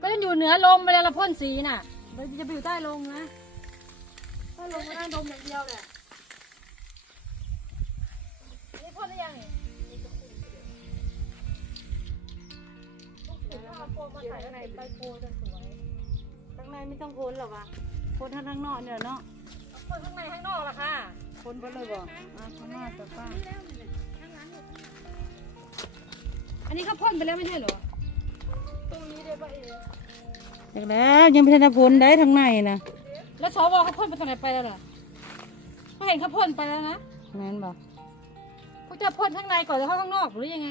ก็จะอยู่เหนือลมเวลาเราพ่นสีน่ะมันจะไปอยู่ใต้ลมนะใต้ลมก็นั่งดมอย่างเดียวเนี่ยนี่พ่นได้ยังนี่เอาโฟมมาใส่ข้างในใบโพจะสวยข้างในไม่ต้องพ้นหรอกวะพ้นทางข้างนอกเนี่ยเนาะพ่นข้างในข้างนอกล่ะค่ะพ้นไปเลยบอกอะข้างนอกแต่ป้าอันนี้เขาพ่นไปแล้วไม่ใช่เหรอ ตรงนี้ได้ปะเอ๋จากแล้วยังไม่ทันได้พ้นได้ทางในนะแล้วสวเขาพ่นไปทางไหนไปแล้วล่ะเขาเห็นเขาพ่นไปแล้วนะแม่นบอกเขาจะพ่นข้างในก่อนแล้วเข้าข้างนอกหรือยังไง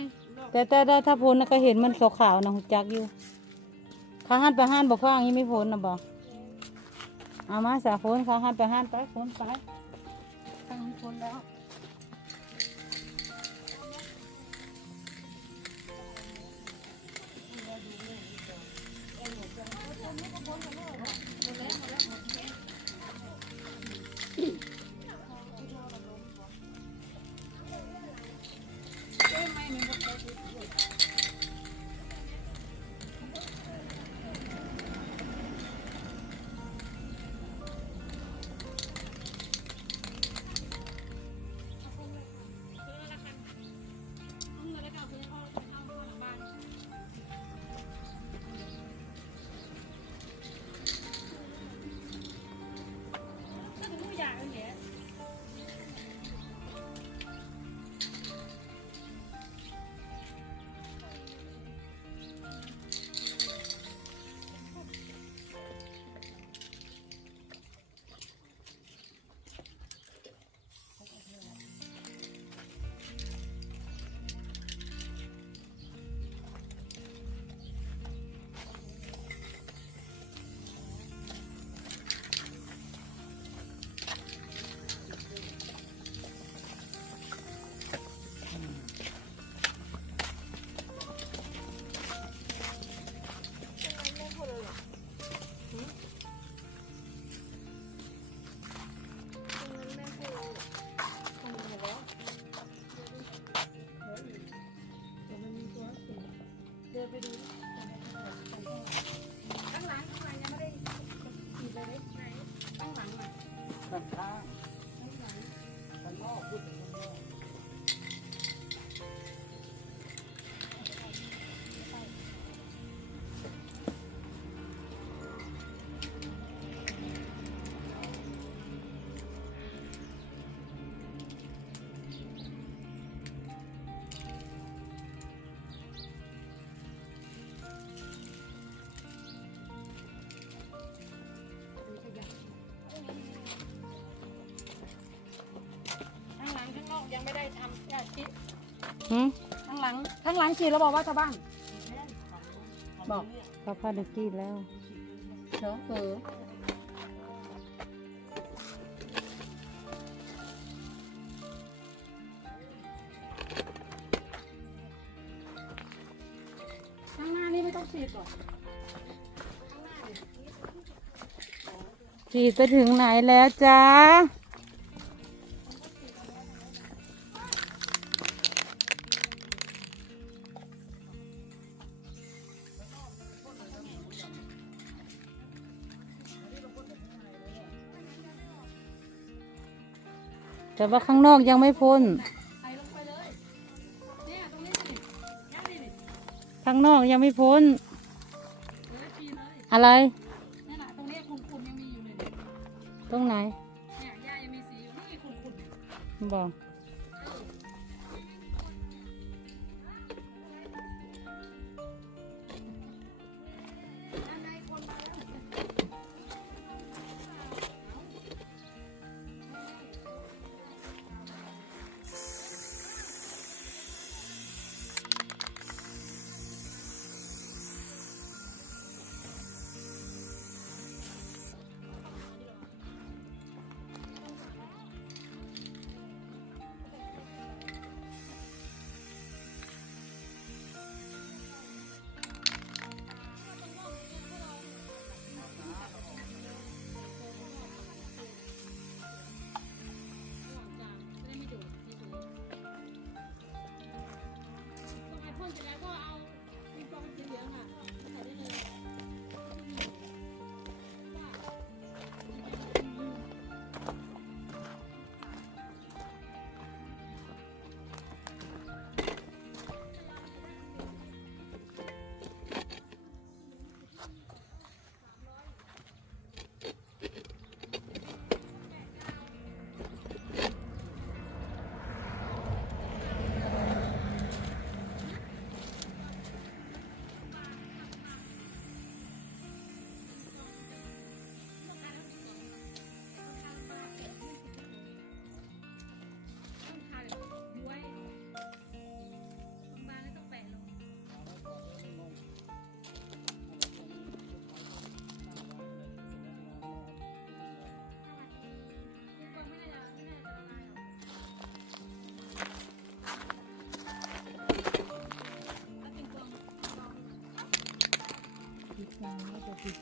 แต่แต่แต่ถ้าพ้นนะก็เห็นมันขาวๆนะหุจักอยู่ข้าหันไปหันบอกข้างนี้ไม่พ้นนะบอกเอามาสาพ้นข้าหันไปหันไปพ้นไปข้างนี้พ้นแล้ว หืมข้างหลังข้างหลังฉีดแล้วบอกว่าชาวบ้าน บอกเขาพาดกี้แล้วเดี๋ยวเออข้างหน้านี่ไม่ต้องฉีดหรอกฉีดไปถึงไหนแล้วจ้า แต่ว่าข้างนอกยังไม่พ้นใส่ลงไปเลยเนี่ยตรงนี้สิยังดิดิข้างนอกยังไม่พ้นเลยฉีดเลยอะไรนี่นแหละตรงนี้ขุ่นๆยังมีอยู่เลยเนี่ยตรงไหนเนี่ยหญ้ายังมีสีอยู่นี่ขุ่นๆเนี่ยบอก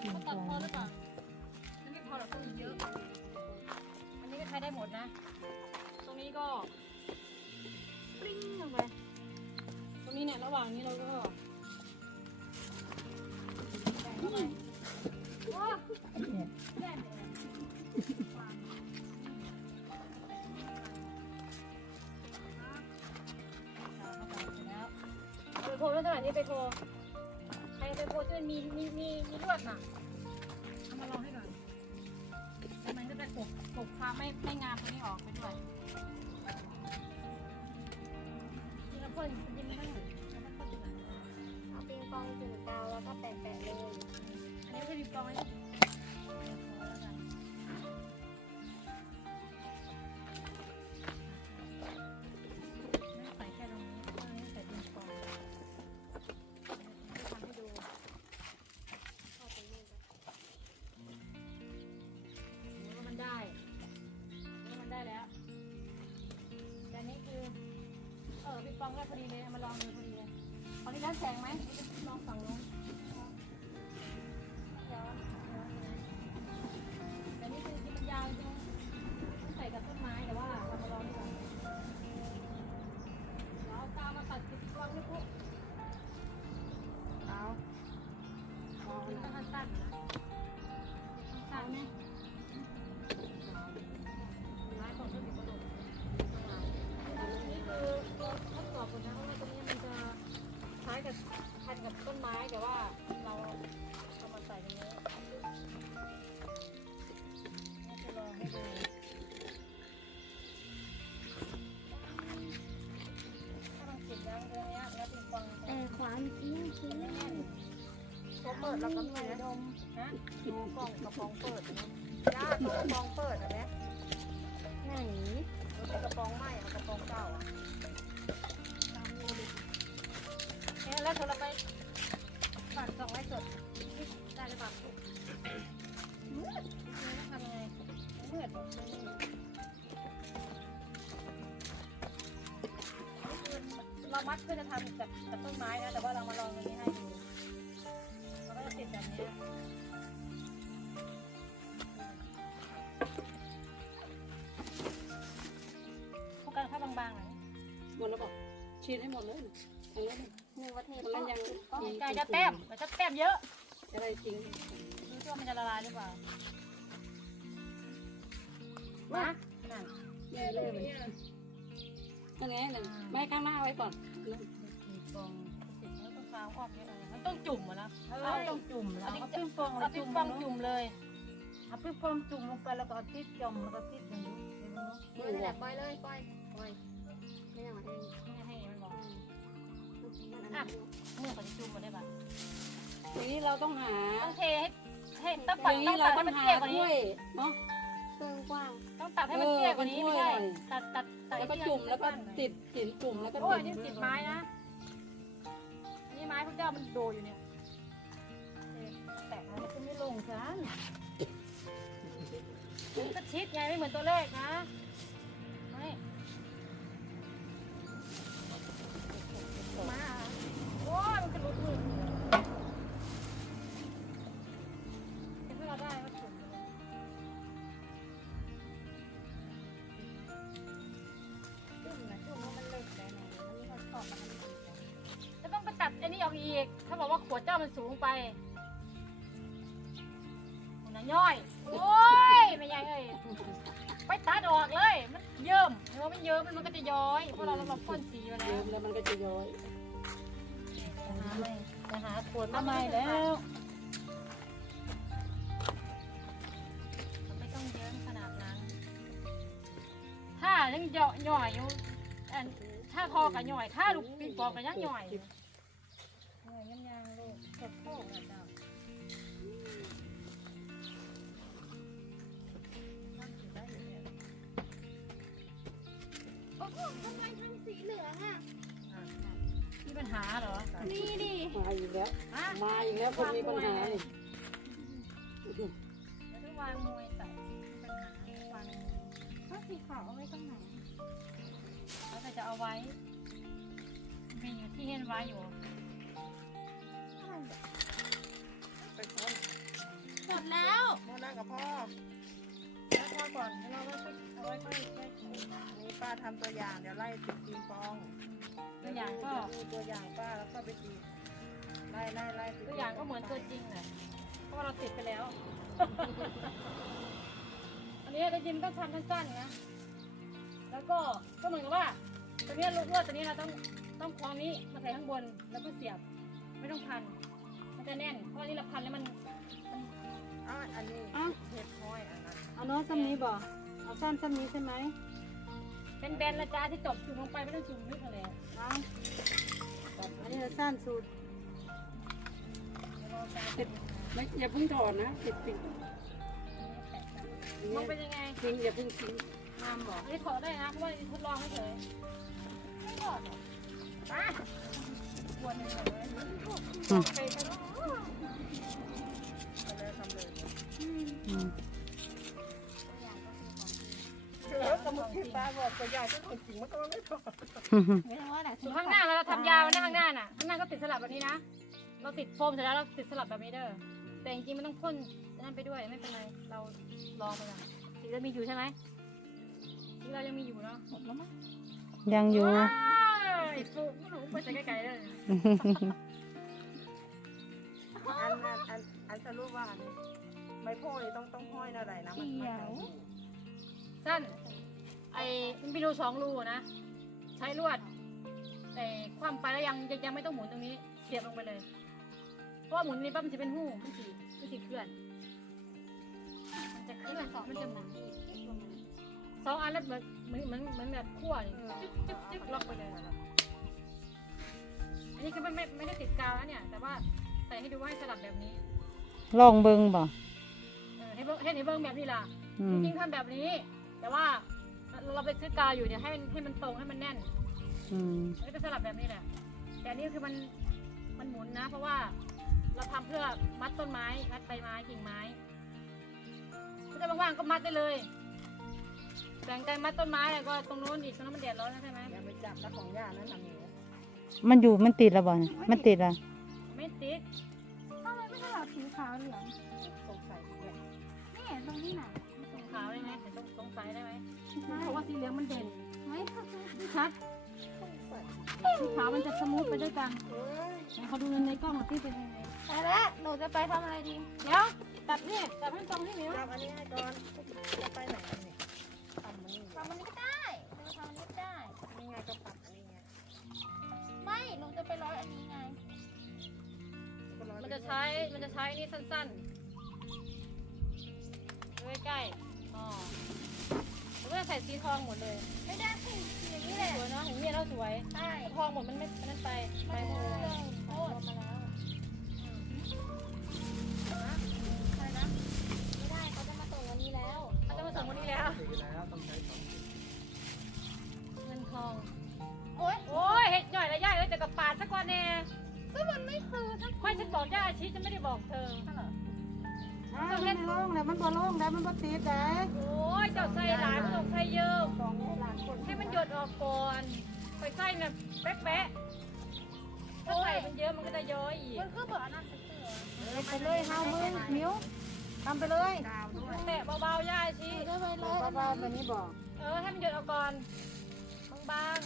กินเขาตัดพอหรือเปล่ามันไม่พอหรอกต้องมีเยอะ อันนี้ก็ใช้ได้หมดนะ ตรงนี้ก็ปริ้งลงไป ตรงนี้เนี่ยระหว่างนี้เราก็ใส่เข้าไปว้าวแย่เลยไปโพลเท่าไหร่นี่ไปโพลใคร ไปโพลที่มันมีมีมีมีลวดน่ะเอามาลองให้หน่อยมันก็จะกบกบความไม่ไม่งามตรงนี้ออกไปด้วยนี่เราพ่นยิงไม่ได้เราพ่นยังไงเอาปิงปองจุ่มกาวแล้วก็แปะๆเลยอันนี้ไม่ใช่ดิบกองไว้ พอดีเลยเอามาลองดูพอดีเลยตอนนี้ด้านแสงไหมลองฝั่งนู้น แล้วก็มีนะฮะดูกล่องกระป๋องเปิดนะย่าตัวกระป๋องเปิดนะแม่ไหนมันเป็นกระป๋องใหม่เอากระป๋องเก่าอะเนี่ยแล้วเราไปฝันสองไว้สดได้หรือเปล่ามืดทำยังไงมืดหรอเรามัดเพื่อจะทำกับกับต้นไม้นะแต่ว่าเรามาลองตรงนี้ให้ดู ฉีดให้หมดเลยทั้งนั้นหนึ่งประเทศมันยังมีไก่จะแต้มแต่จะแต้มเยอะอะไรจริงดูซิว่ามันจะละลายหรือเปล่ามานั่นนี่เลยมันนั่นไงนั่นไม่ข้างหน้าไว้ก่อนมีฟองติดแล้วต้องกาวออกเยอะเลยมันต้องจุ่มอะนะเราต้องจุ่มแล้วเอาปิ้งฟองเอาปิงปองจุ่มเลยเอาปิ้งฟองจุ่มลงไปแล้วก็เอาติดจมแล้วก็ติดอย่างนี้เห็นไหมนี่แหละปล่อยเลยปล่อยปล่อยไม่ต้องมาให้ไม่ให้มันบอกมัน อันนี้เมื่อเขาจะจุ่มมาได้ปะทีนี้เราต้องหาต้องเทให้ให้ต้องอปัดย่างต้นี้องเราตัดต้ให้องมันหาเตี้ยกว่านี้ถ้วยเนาะเครื่องกว้างต้องตัดให้มันเตี้ยกว่านี้เออไม่ใช่เป็นถ้วยหน่อยตัดตัดตัดแล้วก็จุ่มแล้วก็ติดติดจุ่มแล้วก็โอ้ยตินี่ดติดไม้นะอันนี่ไม้พระเจ้ามันโดอยู่เนี่ยแตกแล้วจะไม่ลงกันมันก็ชิดไงไม่เหมือนตัวเลขนะ มาโอ้ยมันกระลุดมือถ้าเราได้ก็จุ่มเลยจุ่มนะจุ่มว่ามันเลิกได้ไหนมันนี่เขาตอบมาทันทีจะต้องไปตัดไอ้นี่ออกอีก ถ้าบอกว่าขวดเจ้ามันสูงไปมันนะย่อย โอ้ยไม่ยังเอ้ย ไปตัดออกเลย มันเยิ้มเห็นว่ามันเยิ้มมันก็จะย้อยเพราะเราเราพ่นสีมาแล้เยิ้วมแล้วมันก็จะย้อยหาเลยจะหาขวดทำไมแล้วมันไม่ต้องเยิ้มขนาดนั้น ถ้ายังเหยาะหย่อยอยู่อันถ้าคอกับหย่อย ถ้าลูกปิงปองกับยังหย่อยอยู่หย่อยยังยัง ทำไมทั้งสีเหลืองอะ มีปัญหาเหรอ นี่ดิมาอีกแล้ว ฮะมาอีกแล้วคนมีปัญหานี่แล้วต้องวางมวยใส่มีปัญหาวางมวยถ้าสีขาวเอาไว้ตรงไหนแล้วแต่จะเอาไว้มีอยู่ที่เห็นไว้อยู่อะไรไปพ้นดแล้วหมดแล้วกับพ่อ แล้วก่อนเดี๋ยวเราไว้ค่อยเอาไว้ค่อยค่อยนี่ป้าทำตัวอย่างเดี๋ยวไล่ติดปิงปองตัวอย่างก็ เดี๋วดูตัวอย่างป้าแล้วก็ไปติดไล่ไล่ไล่ติดตัวอย่างก็เหมือนตัวจริงแหละเพราะว่าเราติดไปแล้ว อันนี้เราจริงต้องทำสั้นๆนะ แล้วก็ก็เหมือนกับว่าตัวนี้ลูกลวดตัวนี้เราต้องต้องคล้องนี้มาใส่ข้างบนแล้วก็เสียบไม่ต้องพัน มันจะแน่น เพราะอันนี้เราพันแล้วมันมัน อ้าวอันนี้เห็ดห้อยอันนั้น เอาน้องซ้ำนี้บ่เอาสั้นซ้ำนี้ใช่ไหมเป็นแบนละจ้าที่จบจุ่มลงไปไม่ต้องจุ่มลึกเลยเอาอันนี้จะสั้นสุดไม่อย่าเพิ่งถอดนะติดปิดมันเป็นยังไงทิ้งอย่าเพิ่งทิ้งงามบอกอันนี้ถอดได้นะเพราะว่าทดลองเฉยไม่ถอดหรอกอะกวนเลยไปไป เนอะก็เลยทำเลยอืมแล้วสมุดที่ป้าบอกตัวอย่างก็ของจริงมันก็ไม่พอส่วนข้างหน้าเราทำยาวนะข้างหน้าน่ะข้างหน้าก็ติดสลับแบบนี้นะ เราติดโฟมเสร็จแล้วเราติดสลับแบบนี้เด้อแต่จริงๆมันต้องพ่นนั่นไปด้วยไม่เป็นไรเราลองไปก่อนสีเรามีอยู่ใช่ไหมสีเรายังมีอยู่เนาะหมดแล้วมั้งยังอยู่ว้ายฟูไม่รู้ไปใส่ไกลๆเลยอันอันอันอันสรุปว่าอันนี้ใบโพธิ์นี่ต้องต้องห้อยอะไรนะมันมันสั้น ไอ้มันมีรูสองรูอะนะ ใช้ลวดแต่ความไปแล้วยังยังยังไม่ต้องหมุนตรงนี้ เสียบลงไปเลย เพราะว่าหมุนนี้ปั๊บมันจะเป็นหู้มันสีมันสีเคลื่อน มันจะเคลื่อนมันจะหมุนสองอันแล้วเหมือนเหมือนเหมือนเหมือนแบบขั้วนี่จึ๊กจึ๊กจึ๊กล็อกไปเลยอันนี้คือไม่ไม่ไม่ได้ติดกาวนะเนี่ย แต่ว่าใส่ให้ดูว่าให้สลับแบบนี้ ลองเบิ่งบ่เออให้เบิ่งให้ในเบิ้งแบบนี้ล่ะอืจมริงๆทำแบบนี้ แต่ว่า เราเราไปซื้อกาวอยู่เนี่ยให้มันให้มันตรงให้มันแน่นอืมมันก็จะสลับแบบนี้แหละ แต่อันนี่คือมันมันหมุนนะ เพราะว่าเราทำเพื่อมัดต้นไม้ มัดใบไม้กิ่งไม้ถ้าจะว่างๆก็มัดได้เลยแบ่งกันมัดต้นไม้แล้วก็ตรงนู้นอีกตรงนู้นมันแดดร้อนนะใช่ไหมอย่าไปจับแล้วของย่านั้นนะหมิวมันอยู่มันติดแล้วบ่เนี่ยมันติดแล้วไม่ติดทำไมไม่สลับสีขาวเหลืองสงสัยเนี่ยนี่ตรงนี้น่ะตรงขาวได้ไหมแต่ตรงตรงไฟได้ไหม เพราะว่าสีเหลืองมันเด่นไม่ชัดสงสัยสีขาวมันจะสมูทไปด้วยกันเอ้ยไหนเขาดูในกล้องหน่อยที่เป็นยังไงไปแล้วหนูจะไปทำอะไรดี เดี๋ยวตัดนี่ตัดให้ตรงที่หมิวจับอันนี้ให้ก่อนจะไปไหนอันนี้ทำมันนี่ทำมันก็ได้หนูทำมันก็ได้นี่ไงก็ปัดอันนี้ไงไม่หนูจะไปร้อยอันนี้ไงก็ร้อยมันจะใช้มันจะใช้นี่สั้นๆไว้ใกล้ๆอ๋อ แล้วก็ใส่สีทองหมดเลยไม่ได้สิอย่างนี้แหละสวยเนาะเห็นเมียเราสวยใช่ทองหมดมันไม่มันนั่นไปไปไม่หมดได้เลยเลยโทษมาแล้วอะไรนะไม่ได้เขาจะมาส่งวันนี้แล้วเขาจะมาส่งวันนี้แล้วเงินทองโอ๊ยโอ้ยเห็ดหน่อยละย่าเอ้ยแต่กับปาดสักวันแน่ก็มันไม่คือทั้งค่อยฉันบอกย่าอาชีฉันไม่ได้บอกเธอ อ้าวมันลงแล้วมันบ่ลงแล้วมันบ่ติดได้โอ้ยเจ้าใส่หลายไม่ต้องใส่เยอะ สองให้หลานคนให้มันหยดออกก่อนไปใส่แบบแป๊ะๆถ้าใส่มันเยอะมันก็จะย้อยอีกมันคือเบอร์อันนั้นเสือไปเลยเฮามือนิ้วทำไปเลยดาวด้วยแตะเบาๆย่าชีหนูจะไปร้อยอันเบานั้นๆแบบนี้บ่เออให้มันหยดออกก่อนบาง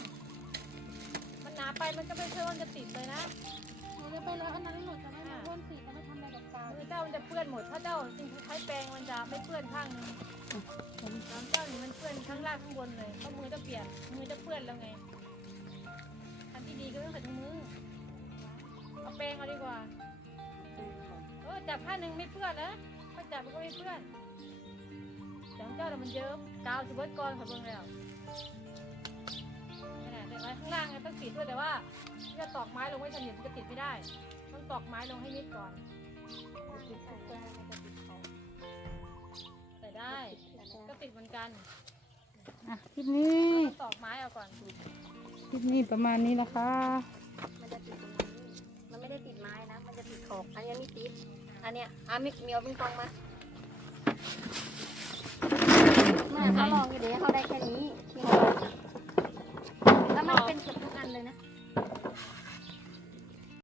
ๆมันหนาไปมันก็ไม่เชื่อว่ามันจะติดเลยนะหนูจะไปร้อยอันนั้นหนูจะไม่มาพ่นสีจะ เจ้ามันจะเปื้อนหมด ถ้าเจ้าจริงๆใช้แปรงมันจะไม่เปื้อนข้างหนึงน้ำเจ้านี่มันเปื้อนข้างล่างข้างบนเลยเพราะมือจะเปียนมือจะเปื้อนแล้วไงทำที่ดีก็ต้องใส่ถุงมือเอาแปรงเอาดีกว่าเออจับข้างหนึ่งไม่เปื้อนนะถ้าจับมันก็ไม่เปื้อนแต่ของเจ้าน่มันเยิ้มกาวสิเบิร์ดก่อนขอเบิ่งแล้วนี่นแหละแต่ไว้ข้างล่างเนี่ยต้องติดด้วยแต่ว่าที่จะตอกไม้ลงไว้สนิทมันจะติดไม่ได้ ต้องตอกไม้ลงให้มิดก่อน ใส่ได้ก็ติดเหมือนกันอะคลิปนี้ต้องตอกไม้เอาก่อนคลิปนี้ประมาณนี้นะคะ มันจะติดตรงนี้มันไม่ได้ติดไม้นะ มันจะติดขอบอันนี้ไม่ติด อันเนี้ยอะมิเหมียวปิงปองมาเมื่อเขาลองอยู่เดี๋ยวเขาได้แค่นี้ปิงปองแล้วมันเป็นเกือบทุกอันเลยนะ